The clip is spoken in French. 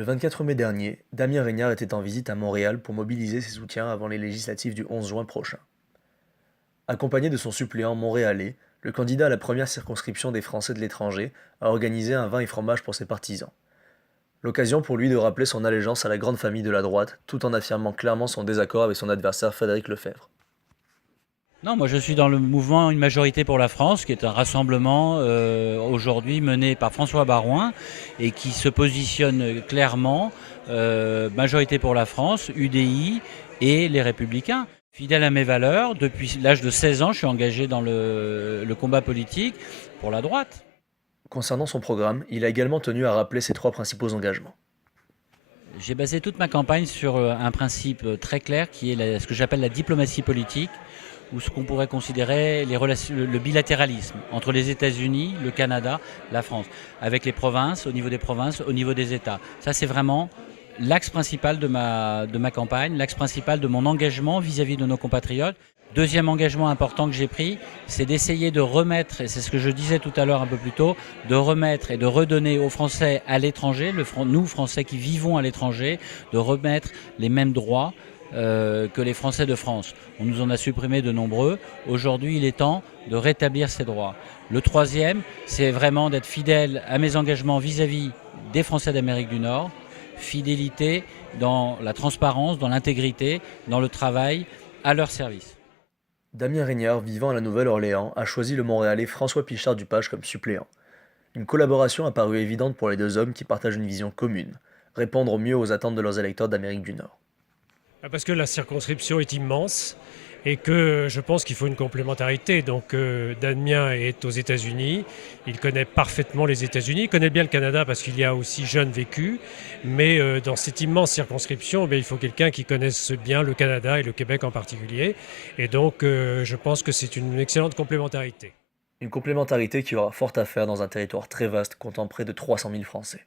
Le 24 mai dernier, Damien Régnard était en visite à Montréal pour mobiliser ses soutiens avant les législatives du 11 juin prochain. Accompagné de son suppléant montréalais, le candidat à la première circonscription des Français de l'étranger a organisé un vin et fromage pour ses partisans. L'occasion pour lui de rappeler son allégeance à la grande famille de la droite, tout en affirmant clairement son désaccord avec son adversaire Frédéric Lefebvre. Non, moi je suis dans le mouvement Une majorité pour la France, qui est un rassemblement aujourd'hui mené par François Baroin et qui se positionne clairement majorité pour la France, UDI et les Républicains. Fidèle à mes valeurs, depuis l'âge de 16 ans, je suis engagé dans le combat politique pour la droite. Concernant son programme, il a également tenu à rappeler ses trois principaux engagements. J'ai basé toute ma campagne sur un principe très clair qui est ce que j'appelle la diplomatie politique, ou ce qu'on pourrait considérer le bilatéralisme entre les États-Unis, le Canada, la France, avec les provinces, au niveau des provinces, au niveau des États. Ça, c'est vraiment l'axe principal de ma campagne, l'axe principal de mon engagement vis-à-vis de nos compatriotes. Deuxième engagement important que j'ai pris, c'est d'essayer de remettre, et c'est ce que je disais tout à l'heure un peu plus tôt, de remettre et de redonner aux Français à l'étranger, nous Français qui vivons à l'étranger, de remettre les mêmes droits que les Français de France. On nous en a supprimé de nombreux. Aujourd'hui, il est temps de rétablir ces droits. Le troisième, c'est vraiment d'être fidèle à mes engagements vis-à-vis des Français d'Amérique du Nord, fidélité dans la transparence, dans l'intégrité, dans le travail, à leur service. Damien Régnard, vivant à la Nouvelle-Orléans, a choisi le Montréalais François Pichard-Dupage comme suppléant. Une collaboration a paru évidente pour les deux hommes qui partagent une vision commune, répondre au mieux aux attentes de leurs électeurs d'Amérique du Nord. Parce que la circonscription est immense et que je pense qu'il faut une complémentarité. Donc Damien est aux États-Unis, il connaît parfaitement les États-Unis, il connaît bien le Canada parce qu'il y a aussi jeune vécu, mais dans cette immense circonscription, il faut quelqu'un qui connaisse bien le Canada et le Québec en particulier. Et donc je pense que c'est une excellente complémentarité. Une complémentarité qui aura fort à faire dans un territoire très vaste comptant près de 300 000 Français.